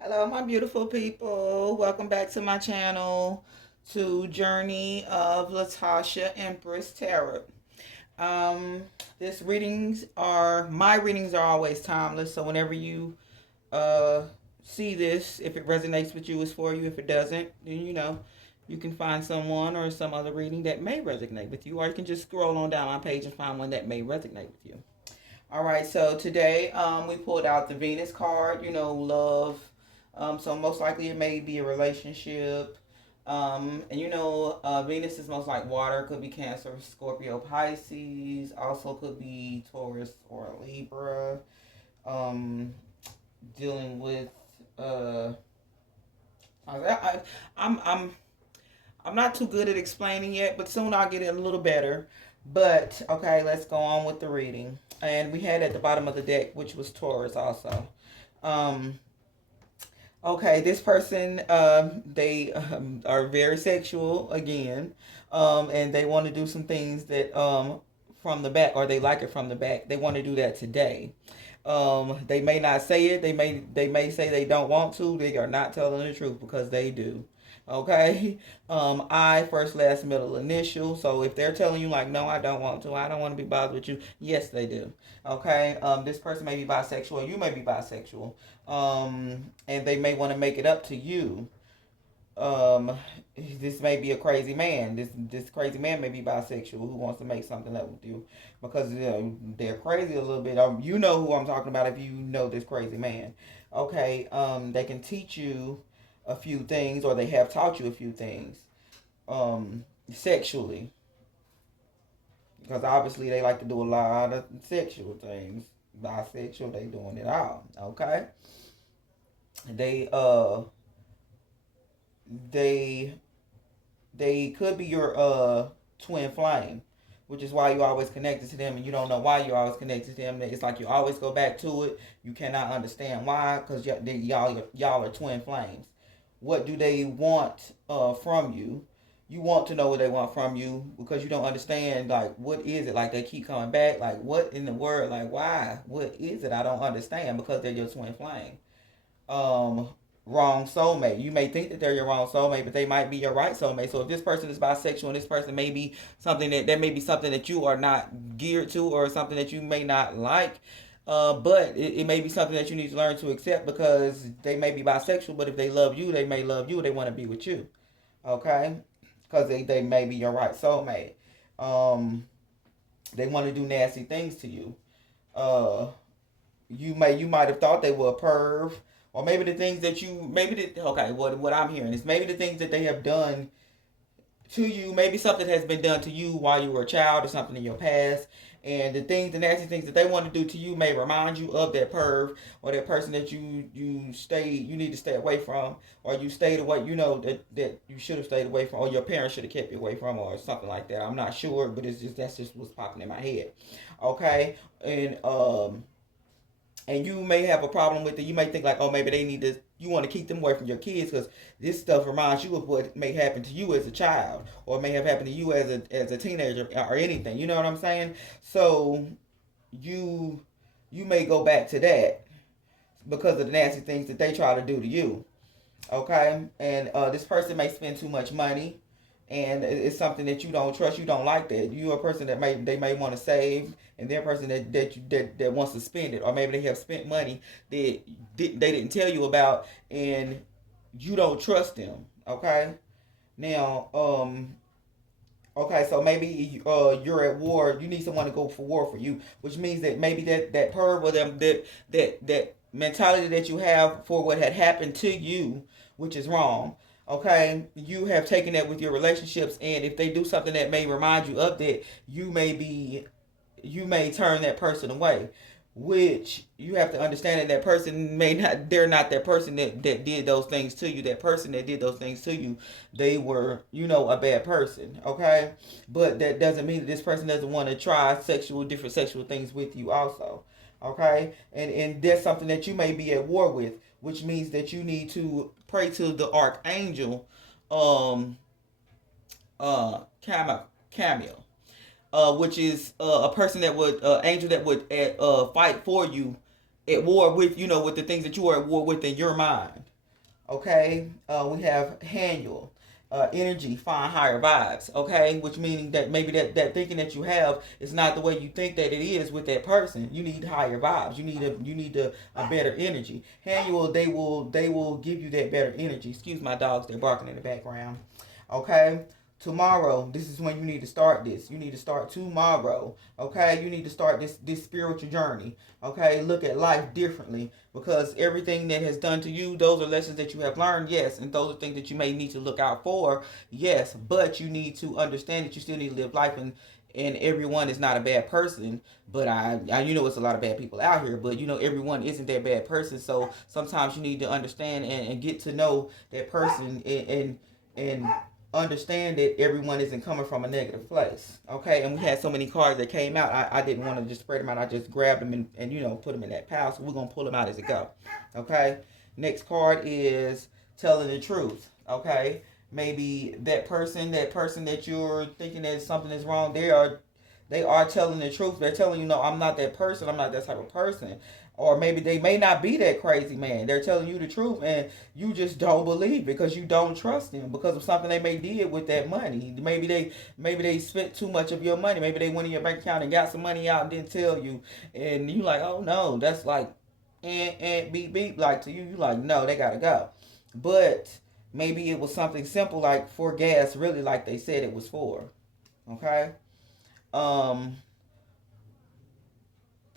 Hello, my beautiful people. Welcome back to my channel, to Journey of Latasha Empress Tarot. Um, this readings are my readings are always timeless. So whenever you uh see this, if it resonates with you, it's for you. If it doesn't, then you can find someone or some other reading that may resonate with you, or you can just scroll on down my page and find one that may resonate with you. All right, so today we pulled out the Venus card, love. So most likely it may be a relationship. And Venus is most like water, could be Cancer, Scorpio, Pisces, also could be Taurus or Libra. Um, Dealing with I, I'm I'm I'm not too good at explaining yet, but soon I'll get it a little better. But okay, let's go on with the reading. And we had at the bottom of the deck, which was Taurus also. Um, okay, this person, they are very sexual again, and they want to do some things that from the back, or they like it from the back. They want to do that today. They may not say it. They may say they don't want to. They are not telling the truth because they do. Okay. I first, last, middle, initial. So if they're telling you like, no, I don't want to. I don't want to be bothered with you. Yes, they do. Okay. This person may be bisexual. You may be bisexual. And they may want to make it up to you. um this may be a crazy man. This crazy man may be bisexual who wants to make something up with you because they're crazy a little bit. You know who I'm talking about if you know this crazy man. Okay. They can teach you a few things, or they have taught you a few things sexually, because obviously they like to do a lot of sexual things. Bisexual, they doing it all. Okay. They uh they they could be your twin flame, which is why you always connected to them, and you don't know why you're always connected to them. It's like you always go back to it. You cannot understand why, because y'all are twin flames. What do they want from you? You want to know what they want from you because you don't understand, like, what is it, like they keep coming back, like what in the world, like why, what is it, I don't understand, because they're your twin flame. um Wrong soulmate. You may think that they're your wrong soulmate, but they might be your right soulmate. So if this person is bisexual and this person may be something that may be something that you are not geared to, or something that you may not like, but it may be something that you need to learn to accept, because they may be bisexual, but if they love you, they may love you, they want to be with you. Okay. Because they may be your right soulmate. um they want to do nasty things to you. uh you might have thought they were a perv, or maybe the things that you maybe the, okay, what I'm hearing is maybe the things that they have done to you, maybe something has been done to you while you were a child, or something in your past, and the nasty things that they want to do to you may remind you of that perv, or that person that you need to stay away from, or you stayed away, that you should have stayed away from, or your parents should have kept you away from, or something like that. I'm not sure, but it's just that's just what's popping in my head. Okay. And you may have a problem with it. You may think like, oh, maybe they need to. You want to keep them away from your kids because this stuff reminds you of what may happen to you as a child, or may have happened to you as a teenager, or anything. You know what I'm saying? So you you may go back to that because of the nasty things that they try to do to you. Okay. And this person may spend too much money, and it's something that you don't trust. You don't like that. You're a person that they may want to save, and they're a person that wants to spend it, or maybe they have spent money that they didn't tell you about, and you don't trust them. Okay. Now, okay, so maybe you're at war. You need someone to go for war for you, which means that maybe that perv, or them that mentality that you have for what had happened to you, which is wrong. Okay, you have taken that with your relationships, and if they do something that may remind you of that, you may turn that person away, which you have to understand that that person may not, they're not that person that did those things to you. That person that did those things to you, they were, a bad person. Okay. But that doesn't mean that this person doesn't want to try different sexual things with you also. Okay. And that's something that you may be at war with, which means that you need to pray to the archangel, um Camille, which is a person that would, angel that would fight for you, at war with, with the things that you are at war with in your mind. Okay, we have Haniel. Energy, find higher vibes. Okay, which meaning that maybe that thinking that you have is not the way you think that it is with that person. You need higher vibes. You need a better energy. Haniel, they will give you that better energy. Excuse my dogs, they're barking in the background. Okay, tomorrow, this is when you need to start this. You need to start tomorrow. Okay, you need to start this spiritual journey. Okay, look at life differently, because everything that has done to you, those are lessons that you have learned, yes, and those are things that you may need to look out for, yes, but you need to understand that you still need to live life, and everyone is not a bad person, but I it's a lot of bad people out here, but everyone isn't that bad person. So sometimes you need to understand and get to know that person, and understand that everyone isn't coming from a negative place. Okay, and we had so many cards that came out. I didn't want to just spread them out. I just grabbed them and put them in that pile. So we're gonna pull them out as it go. Okay. Next card is telling the truth. Okay. Maybe that person that you're thinking that something is wrong, they are telling the truth. They're telling you, no, I'm not that person. I'm not that type of person. Or maybe they may not be that crazy man. They're telling you the truth, and you just don't believe because you don't trust them because of something they may did with that money. Maybe they spent too much of your money. Maybe they went in your bank account and got some money out and didn't tell you, and you like, oh no, that's like and beep beep, like to you. You like, no, they gotta go. But maybe it was something simple like for gas, really, like they said it was for. Okay. Um,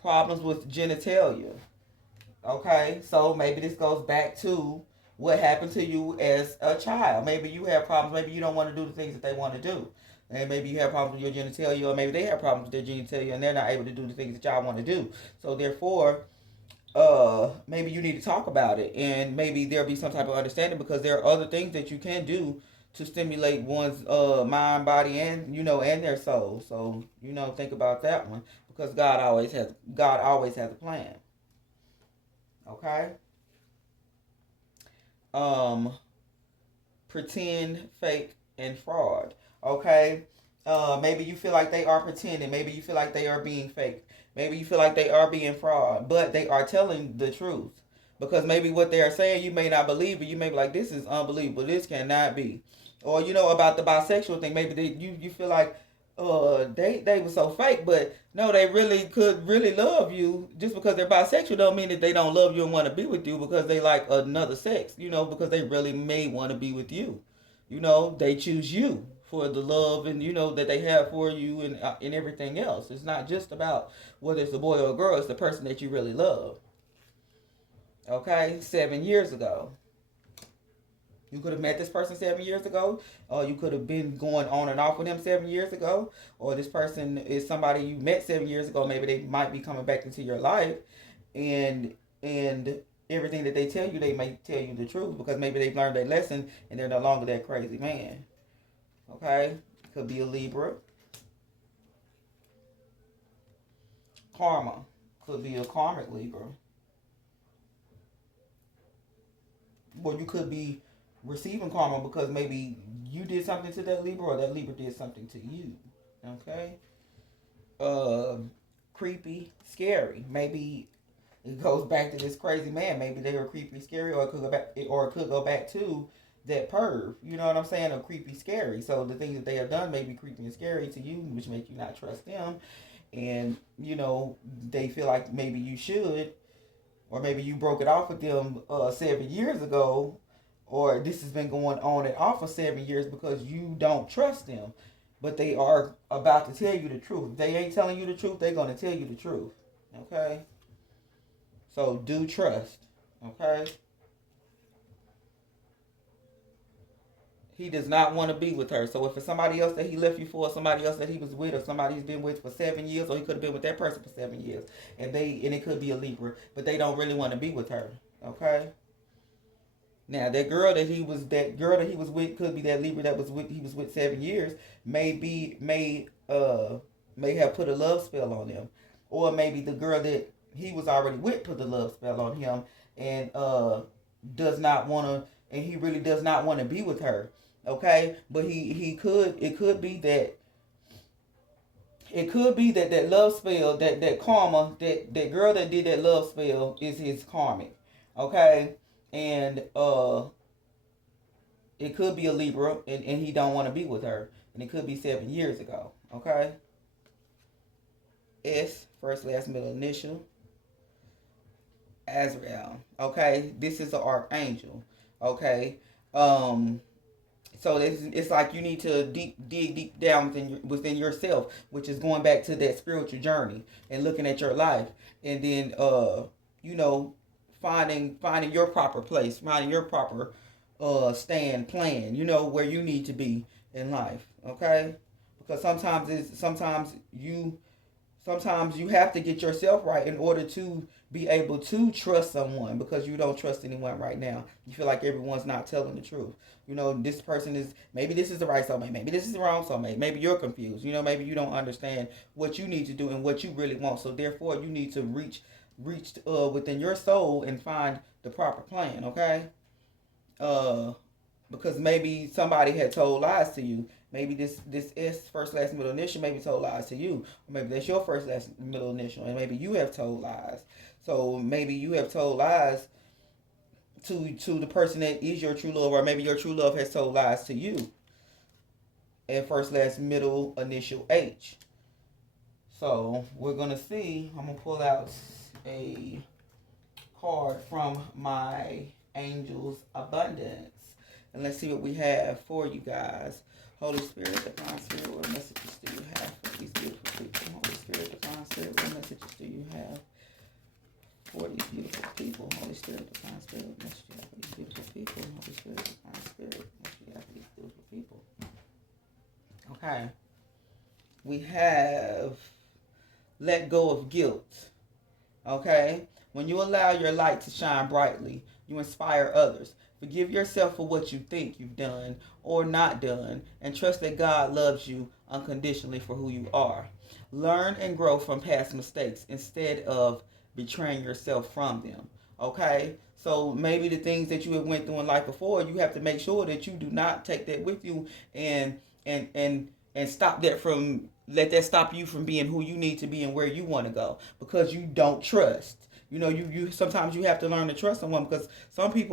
Problems with genitalia. Okay, so maybe this goes back to what happened to you as a child. Maybe you have problems. Maybe you don't want to do the things that they want to do. And maybe you have problems with your genitalia, or maybe they have problems with their genitalia and they're not able to do the things that y'all want to do. So therefore, maybe you need to talk about it, and maybe there'll be some type of understanding, because there are other things that you can do to stimulate one's mind, body, and and their soul. So think about that one, because God always has a plan. Okay. um Pretend, fake, and fraud. Okay. Maybe you feel like they are pretending. Maybe you feel like they are being fake. Maybe you feel like they are being fraud, but they are telling the truth. Because maybe what they are saying you may not believe, but you may be like, this is unbelievable. This cannot be. Or about the bisexual thing. Maybe you feel like they were so fake, but no, they really could really love you. Just because they're bisexual don't mean that they don't love you and want to be with you because they like another sex, because they really may want to be with you. They choose you for the love and that they have for you, and everything else. It's not just about whether it's a boy or a girl, it's the person that you really love. Okay, 7 years ago. You could have met this person 7 years ago, or you could have been going on and off with him 7 years ago, or this person is somebody you met 7 years ago. Maybe they might be coming back into your life, and everything that they tell you, they may tell you the truth because maybe they've learned their lesson and they're no longer that crazy man. Okay, could be a Libra. Karma could be a karmic Libra. Well, you could be receiving karma because maybe you did something to that Libra or that Libra did something to you. Okay. Uh, Creepy, scary. Maybe it goes back to this crazy man. Maybe they were creepy, scary, or it could go back to that perv. You know what I'm saying? Or creepy, scary. So the things that they have done may be creepy and scary to you, which make you not trust them. And they feel like maybe you should, or maybe you broke it off with them 7 years ago, or this has been going on and off for 7 years because you don't trust them. But they are about to tell you the truth. If they ain't telling you the truth, they're going to tell you the truth. Okay? So do trust. Okay? He does not want to be with her. So if it's somebody else that he left you for, or somebody else that he was with, or somebody he's been with for 7 years, or he could have been with that person for 7 years, and it could be a Libra, but they don't really want to be with her. Okay? Now that girl that he was with could be that Libra that he was with 7 years. May have put a love spell on them, or maybe the girl that he was already with put the love spell on him, and does not want to, and he really does not want to be with her. Okay, but he could it could be that that love spell, that karma, that girl that did that love spell is his karmic. Okay, and It could be a Libra, and he don't want to be with her, and it could be 7 years ago. Okay. S, first, last, middle initial. Azrael. Okay, this is the archangel. Okay, um, so it's like you need to dig deep down within yourself, which is going back to that spiritual journey and looking at your life, and then you know, finding your proper place, finding your proper stand plan. You know where you need to be in life. Okay, because sometimes you have to get yourself right in order to be able to trust someone, because you don't trust anyone right now. You feel like everyone's not telling the truth. You know, this person is, maybe this is the right soulmate, maybe this is the wrong soulmate, maybe you're confused. You know, maybe you don't understand what you need to do and what you really want. So therefore, you need to reach within your soul and find the proper plan. Okay, uh, because maybe somebody had told lies to you. Maybe this S, first last middle initial, maybe told lies to you, or maybe that's your first last middle initial, and maybe you have told lies. So maybe you have told lies to the person that is your true love, or maybe your true love has told lies to you. And first last middle initial H. So we're gonna see. I'm gonna pull out a card from my Angels Abundance. And let's see what we have for you guys. Holy Spirit, Divine Spirit, what messages do you have for these beautiful people? Holy Spirit, Divine Spirit, what messages do you have for these beautiful people? Holy Spirit, Divine Spirit, what messages do you have for these beautiful people? Holy Spirit, Divine Spirit, what messages do you have for these beautiful people? Okay. We have let go of guilt. Okay? When you allow your light to shine brightly, you inspire others. Forgive yourself for what you think you've done or not done, and trust that God loves you unconditionally for who you are. Learn and grow from past mistakes instead of betraying yourself from them. Okay? So maybe the things that you have went through in life before, you have to make sure that you do not take that with you, and stop that from let that stop you from being who you need to be and where you want to go, because you don't trust. You know, you sometimes you have to learn to trust someone, because some people